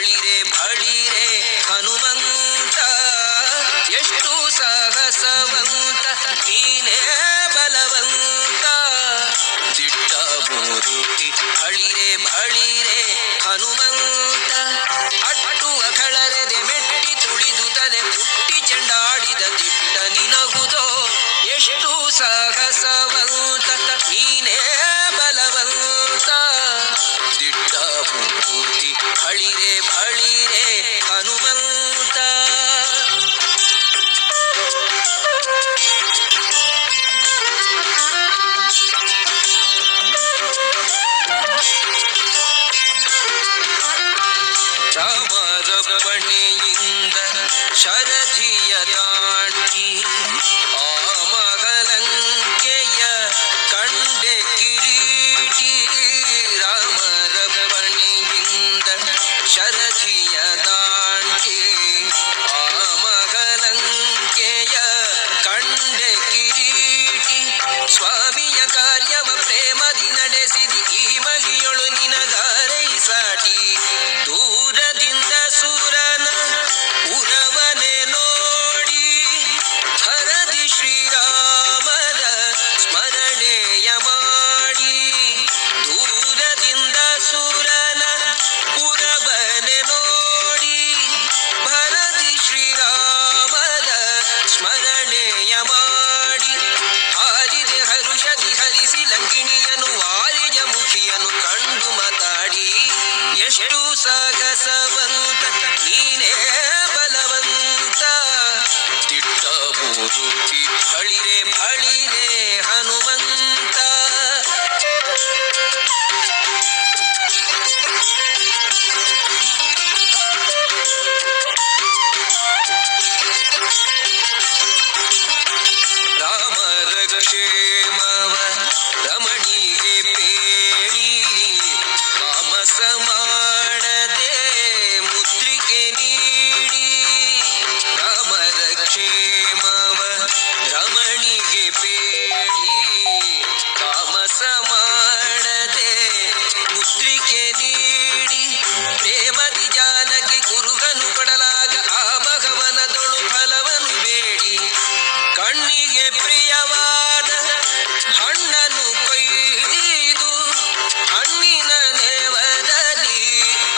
ಬಳಿರೆ ಬಳಿರೆ ಹನುಮಂತ ಎಷ್ಟು ಸಾಹಸವಂತ ನೀನೇ ಬಲವಂತ ದಿಟ್ಟ ಮೂರುತಿ ಬಳಿರೆ ಬಳಿರೆ ಹನುಮಂತ ಅಟ್ಟುವ ಕಳರೆದೆ ಮೆಟ್ಟಿ ತುಳಿದು ತಲೆ ಪುಟ್ಟಿ ಚೆಂಡಾಡಿದ ದಿಟ್ಟ ನಿನಗುದೋ ಎಷ್ಟು ಸಾಹಸವಂತ ನೀನೇ ಬಲವಂತ ದಿಟ್ಟ ಮೂರ್ತಿ ಬಳಿರೆ ಬಳಿರೆ ಹನುಮಂತ ರಾಮರಪ್ಪಣೆಯಿಂದ ಶರಧಿಯ ದಾಟಿ ಆ ಮಗಲಂಕೆಯ ಕಂಡೆ ಕಿರೀಟಿ ರಾಮರಪ್ಪಣೆಯಿಂದ ಶರಧಿಯ ದಾಟಿ ಆ ಮಗಲಂಕೆಯ ಕಂಡೆ ಕಿರೀಟಿ ಸ್ವಾಮಿಯ ಕಾರ್ಯವ ಪ್ರೇಮದಿ ನಡೆಸಿದಿ ಈ ಮಗಿಯೊಳು ನಿನಗಾರೈ ಸಾಟಿ ದೂರದಿಂದ ಸೂರನ ಉರವನೆ ನೋಡಿ ಹರದಿ ಶ್ರೀರಾಮನ ಸ್ಮರಣೆಯ ಮಾಡಿ ದೂರದಿಂದ ಸೂರನ ಉರವನೆ ನೋಡಿ ಭರದಿ ಶ್ರೀರಾಮನ ಸ್ಮರಣೆಯ ಮಾಡಿ ಹಾರಿದೆ ಹರುಷದಿ ಹರಿಸಿ ಲಂಕಿಣಿಯನು ವಾರಿಜ ಮುಖಿಯನು ಕಂಡು ಮಾತಾಡಿ ಎಷ್ಟು ಸಾಗಸವಂತ ನೀನೇ ಬಲವಂತ ದಿಟ್ಟ ಮೂರುತಿ ಬಳಿರೆ ಬಳಿರೆ ಹನುಮಂತ ರಾಮರ ಕ್ಷೇಮವ ರಮಣಿಗೆ ಪೇಳಿ ತಾಮಸ ಮಾಡದೆ ಮುದ್ರಿಕೆ ನೀಡಿ ರಾಮರ ಕ್ಷೇಮವ ರಮಣಿಗೆ ಪೇಳಿ ತಾಮಸ ಮಾಡದೆ ಮುದ್ರಿಕೆ ನೀಡಿ ಪ್ರೇಮದಿ ಜಾನಕಿ ಕುರುಗನು ಕೊಡಲಾಗ ಆ ಭಗವನದೊಳು ಫಲವನು ಬೇಡಿ ಕಣ್ಣಿಗೆ ಪ್ರಿಯವಾದ ಹಣ್ಣನು ಕೊಯ್ದು ಹಣ್ಣಿನ ನೇವದಲ್ಲಿ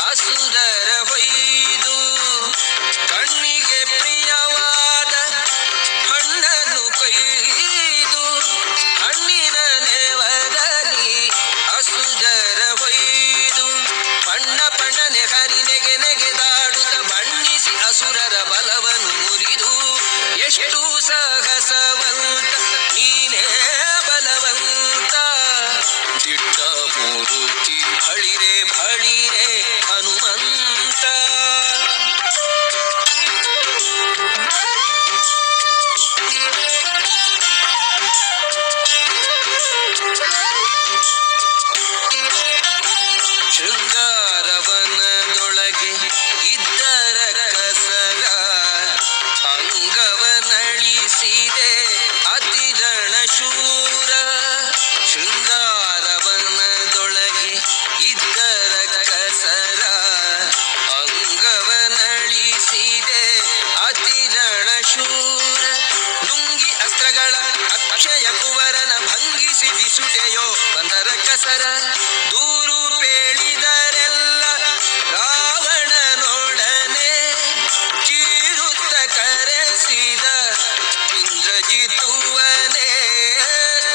ಅಸುರರ ಹೊಯ್ದು ಕಣ್ಣಿಗೆ ಪ್ರಿಯವಾದ ಹಣ್ಣನು ಕೊಯ್ದು ಹಣ್ಣಿನ ನೇವದಲ್ಲಿ ಅಸುರರ ಹೊಯ್ದು ಬಣ್ಣ ಬಣ್ಣನೆ ಹರಿನೆಗೆ ನೆಗೆದಾಡುತ್ತ ಬಣ್ಣಿಸಿ ಅಸುರರ ಬಲವನ್ನು ಮುರಿದು ಎಷ್ಟು ಸಾಹಸವಂತ ನೀನೇ ಬಲವಂತ ದಿಟ್ಟ ಮೂರುತಿ ಬಳಿರೆ ಬಳಿರೆ ಹನುಮಂತ ಶೃಂಗಾರವನದೊಳಗೆ ಇದ್ದರ ಕಸರ ಅಂಗವನಳಿಸಿದೆ ಅತಿರಣ ಶೂರ ಶೃಂಗಾರವನದೊಳಗೆ ಇದ್ದರ ಕಸರ ಅಂಗವನಳಿಸಿದೆ ಅತಿರಣ ಶೂರ ಲುಂಗಿ ಅಸ್ತ್ರಗಳ ಅಕ್ಷಯ ಕುವರನ ಭಂಗಿಸಿ ದಿಸುಟೆಯೋ ಬಂದರ ಕಸರ ದೂರು ಪೇಳಿದರೆಲ್ಲ ರಾವಣನೊಡನೆ ಚೀರುತ್ತ ಕರೆಸಿದ ಇಂದ್ರಜಿತುವನೇ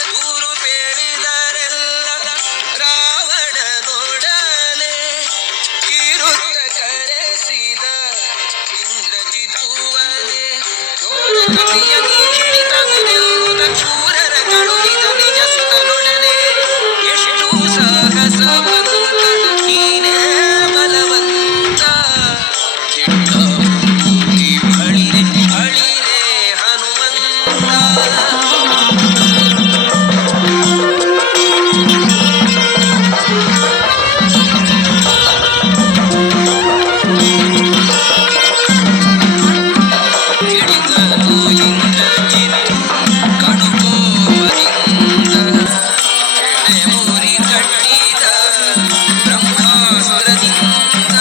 ದೂರು ಪೇಳಿದರೆಲ್ಲ ರಾವಣನೊಡನೆ ಚೀರುತ್ತ ಕರೆಸಿದ ಇಂದ್ರಜಿತುವನೇ ಕಪಿಯನ್ನು ಹಿಡಿತವೆಂಬುದ ಶೂರರ ಕಳುಹಿದ ನಿಜ ಸುತನೊಡನೆ ಎಷ್ಟು ಸಾಹಸವಂತ ನೀನೇ ಬಲವಂತ ದಿಟ್ಟ ಮೂರ್ತಿ ಬಳಿರೆ ಬಳಿರೆ ಹನುಮಂತ ಹಿಡಿದನು ಇಂದ್ರಜಿತ್ತು ಕಡುಕೋಪದಿಂದ ಎಡೆಮುರಿ ಕಟ್ಟಿದ ಬ್ರಹ್ಮಾಸ್ತ್ರದಿಂದ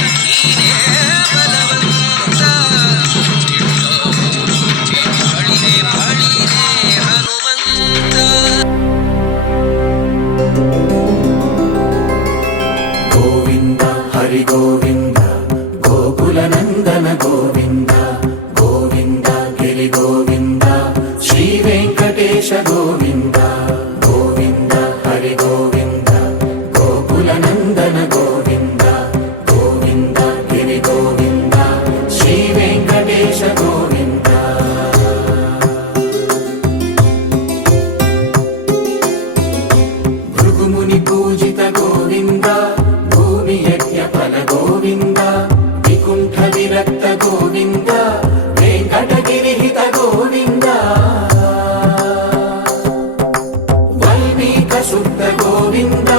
ನೀನೇ ಬಲವಂತ ಬಳಿರೆ ಬಳಿರೆ ಹನುಮಂತ. ಗೋವಿಂದ ಹರಿ ಗೋವಿಂದ ಗೋಕುಲ ನಂದನ ಗೋವಿಂದ ಗೋವಿಂದ ಗಿರಿ ಗೋವಿಂದ ಶ್ರೀ ವೆಂಕಟೇಶ ಗೋವಿಂದ ಗೋವಿಂದ ಹರಿ ಗೋವಿಂದ ಗೋಕುಲ ನಂದನ ಗೋವಿಂದ ಗೋವಿಂದ ಗಿರಿ ಗೋವಿಂದ ಶ್ರೀ ವೆಂಕಟೇಶ ಗೋವಿಂದ. ಭೃಗುಮುನಿ ಪೂಜಿತ ಗೋವಿಂದ ಭೂಮಿ ಯಜ್ಞ ಫಲ ಗೋವಿಂದ ವಿಕುಂಠ ವಿರಕ್ತ ಗೋವಿಂದ ವೆಂಕಟಗಿರಿ ಹಿತ ಗೋವಿಂದ ವಲ್ಮೀಕ ಶುದ್ಧ ಗೋವಿಂದ